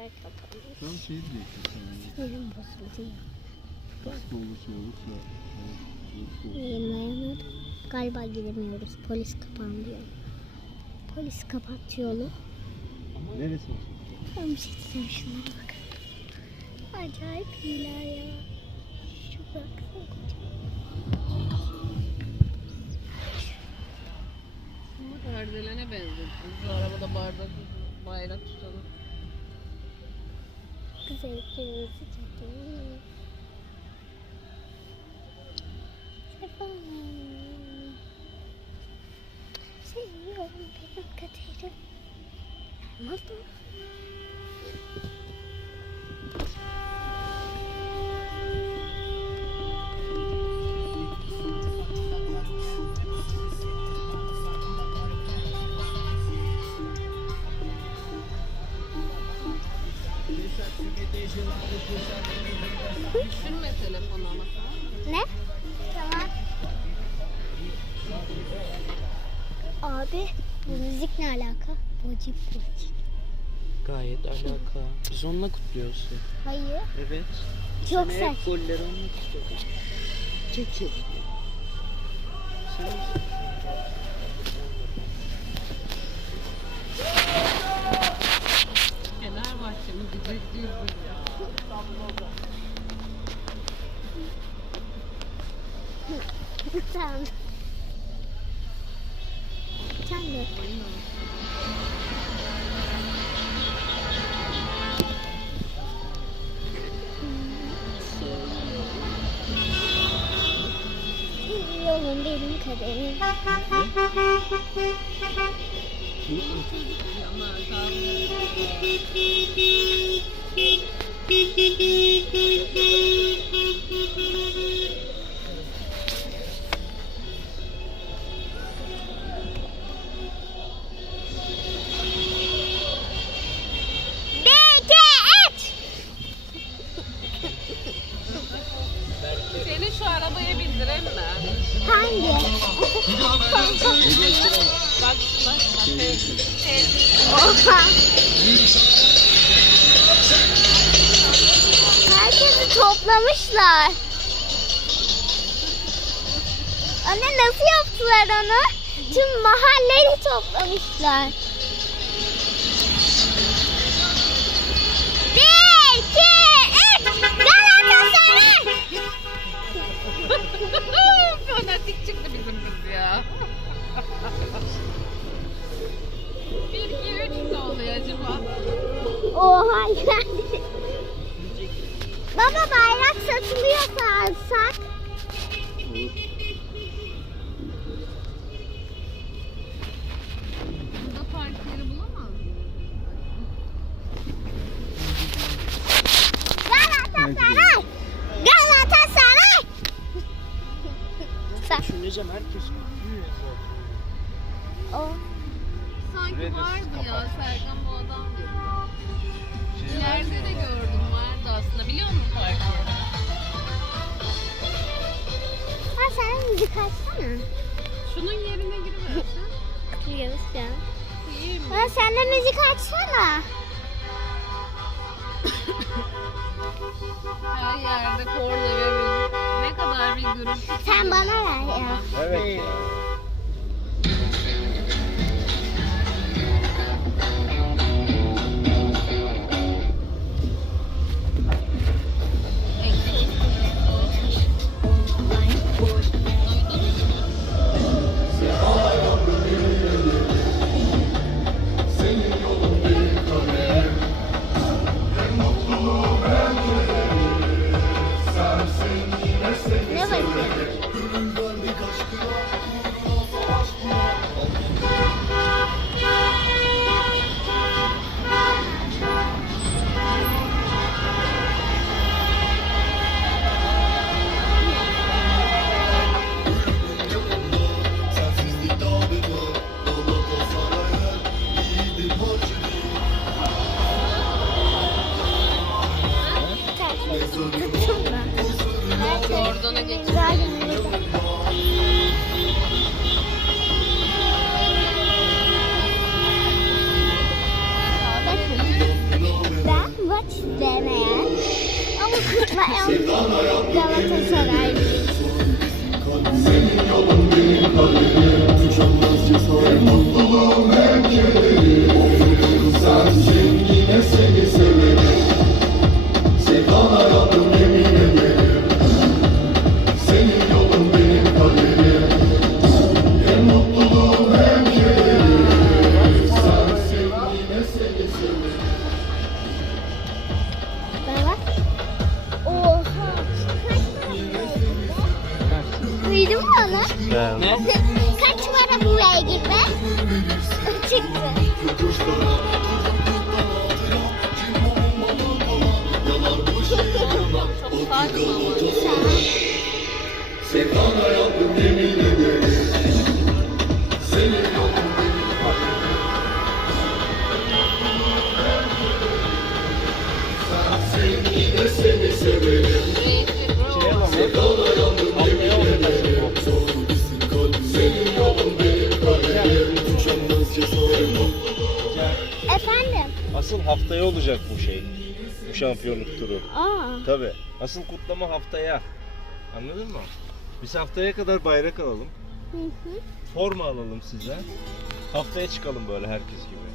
Tekrar kapanmış. Tam şey diyecektim olursa olursa. Yayınlayamadım. Galiba gidemiyoruz. Polis kapandı yolu. Polis kapattı yolu. Neresi olsun? Diyeceğim şunlara bak. Acayip iyiler ya. Şu baksana. Ama kardelene benzettim. Şu arabada bardak bayrak tutalım. çok güzel kırmızı çekiyor. Seviyorum. potato. I'm Ama Gayet alaka. Biz onunla kutluyoruz. Hayır. Evet. Çok Sen saçma. hep golleri onunla kutluyoruz. Çek çek. Sen Fenerbahçe'nin bekliyoruz ya. tamam. Sen de. Yolun benim kaderim. Toplamışlar. Anne nasıl yaptılar onu? Tüm mahalleyi toplamışlar. Bir, iki, üç. Galatasaray. Fanatik çıktı bizim kız ya. Bir, iki, üç ne oluyor acaba? Oha geldi. Baba bayrak satılıyorsa alsak. Burada park yeri bulamaz? Galatasaray. Galatasaray. Düşüneceğim herkes zaten. o Sanki vardı ya. Serkan bu adam. Şey İleride de gördüm vardı aslında. Biliyor musun park yeri? Ha sen müzik açsana. Şunun yerine giriversen. Kutluyoruz şu an. İyi mi? Ha sen de müzik açsana. Her yerde korna ve müzik. Ne kadar bir gürültü. Sen bana ver ya. Evet Ama kutlayan Galatasaraylıyım. Baba. Ama. Renkli bro. Efendim? Asıl haftaya olacak bu şey. Bu şampiyonluk turu. Aa. Tabi. Asıl kutlama haftaya. Anladın mı? Biz haftaya kadar bayrak alalım. Hı hı. Forma alalım size. Haftaya çıkalım böyle herkes gibi.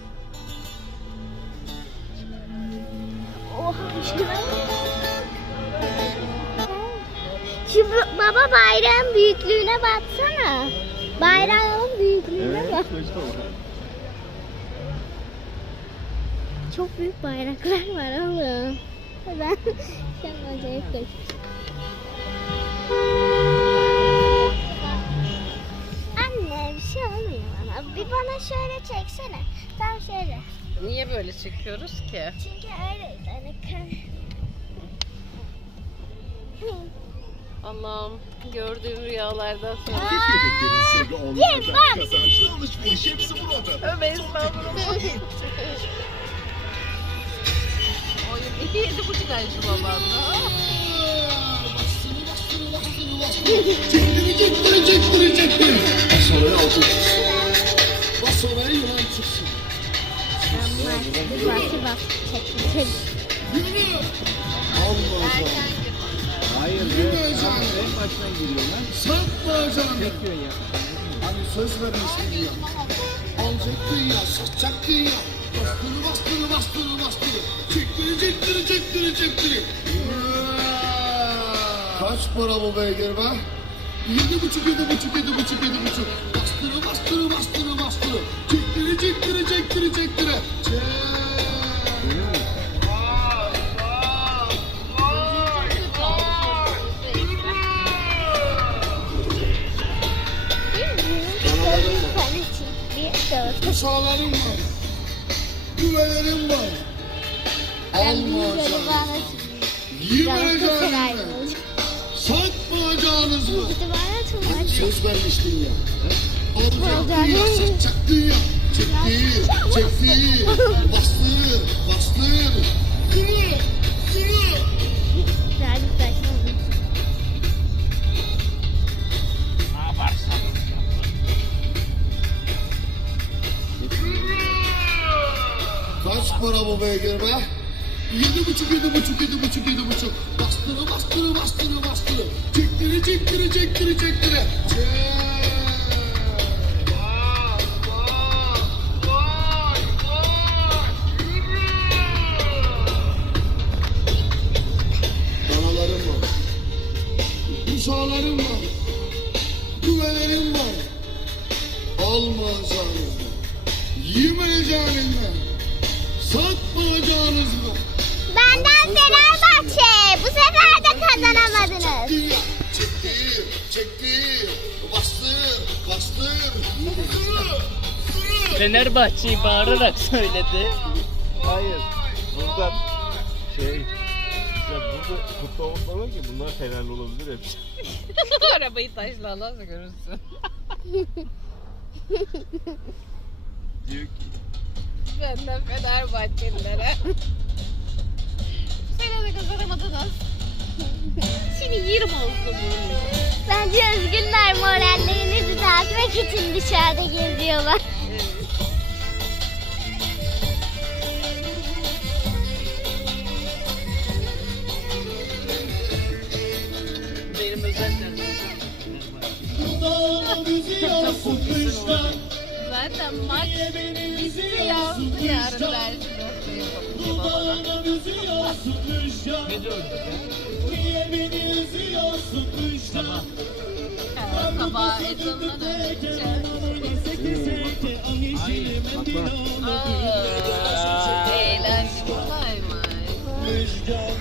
İşte Şu bu- baba bayrağın büyüklüğüne baksana. Bayrağın büyüklüğüne bak. Çok büyük bayraklar var oğlum. Ben an acayip geçmişim. Anne bir şey olmuyor bana. Bir bana şöyle çeksene. Tam şöyle. Niye böyle çekiyoruz ki? Çünkü öyle hani Allah'ım gördüğüm rüyalardan sonra. Ye bak. Tövbe estağfurullah. Oyun iki yedi buçuk ay şu babamda. Çektirecek, çektirecek. Bas oraya altın. Bas oraya yılan çıksın. Bak bak. Çek çek. Yürü. Allah Allah. Hayır. Yürüyeceğim. En baştan giriyorlar. Satmayacağım. Çekiyorsun ya. Hani söz vermiştin ya. Alacaktın ya, satacaktın ya. Bastırı bastırı bastırı bastırı. Çektiri çektiri çektiri çektiri. Kaç para bu beygir be? Yedi buçuk, yedi buçuk, yedi buçuk, yedi buçuk. Bastırı bastırı bastırı bastırı. Çektiri çektiri çektiri çektiri. Çek. Bir dört. Kusalarım var. Var. Almayacağım. Yemeyeceğim. Satmayacağınız mı? Söz vermiştin ya. Alacaktın ya, satacaktın ya. Çekti, çekti. Bastır, bastır. Yürü, yürü. Kaç para bu beygir be? Yedi buçuk, yedi buçuk, yedi buçuk, yedi buçuk. Bastırı, bastırı, bastırı, bastırı. Çektiri, çektiri, çektiri, çektiri. Çek. Bas, bas, vay, vay. Yürü. Danalarım var. Uşağlarım var. Güvelerim var. Almayacağınız mı? Yemeyeceğiniz mi? Satmayacağınız mı? Benden Fenerbahçe. Bu sefer de kazanamadınız. Çekti, çekti, çekti. Bastır, bastır. Fenerbahçe'yi bağırarak söyledi. Hayır. Buradan şey ya burada kutlamak falan ki bunlar fenerli olabilir hepsi. Arabayı taşla nasıl görürsün? Diyor ki Benden Fenerbahçelilere para kazanamadınız. Şimdi yerim olsun. Bence üzgünler morallerini düzeltmek için dışarıda geziyorlar. Evet. Benim özel Zaten Max bizi yazdı yarın dersi üzüyorsun kıştan Ne diyoruz ya? Niye beni üzüyorsun kıştan Ha, Sabah ezanına dönünce. Ay. Bak. Müjgan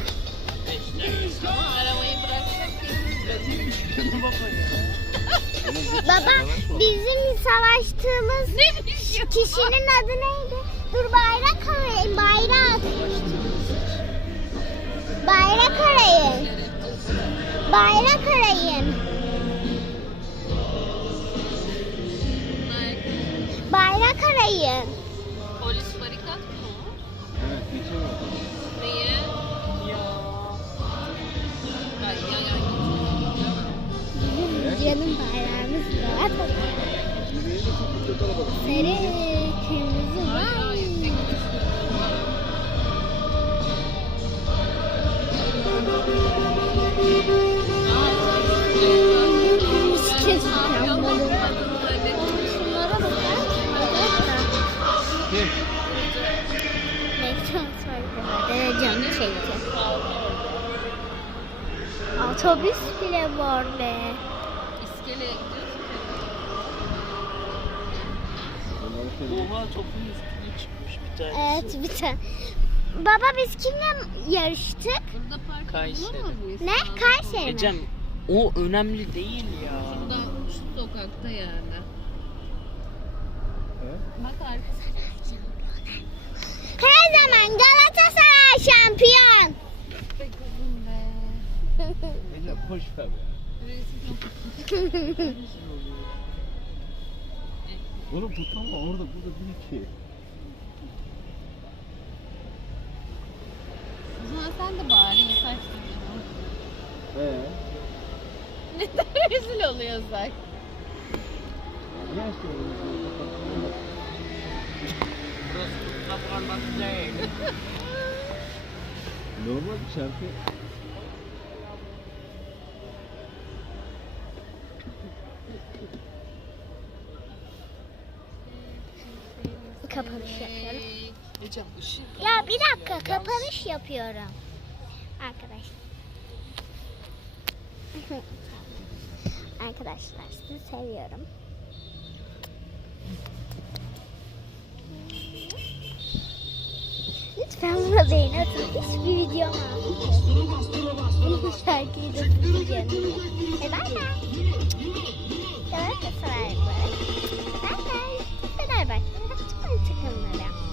Ama arabayı bırakacak. Baba bizim savaştığımız kişinin adı neydi? Dur bayrak bayrak. Bayrak Bayrak arayın. Bayrak arayın. Polis barikat mı o? Evet geçemiyorum. Niye? Ya. Ay ya ya. Bizim canım bayrağımız var. Yüreği de çok kötü kalabalık. Sarı, var be. İskeleye seviyorum. Oha topun üstüne çıkmış bir tane. Evet bir tane. Baba biz kimle yarıştık? Burada park Kayseri. Ne? Kayseri mi? Ecem o önemli değil ya. Şurada şu sokakta yani. He? Bak arkasında. Her zaman Galatasaray şampiyon. Be kızım be. Ece boş ver ya. Resim Oğlum tutama orada burada bir ki. O zaman sen de bari saç Ee? Neden rezil parmak değil. Normal bir şarkı. Merhaba, kapanış yapıyorum. Arkadaşlar. Arkadaşlar sizi seviyorum. Lütfen buna beğeni atın. Hiçbir videom almayacak. Bu şarkıyı da dinleyeceğim. E bay bay. Galatasaray Bay bay. Fenerbahçe'nin takımları.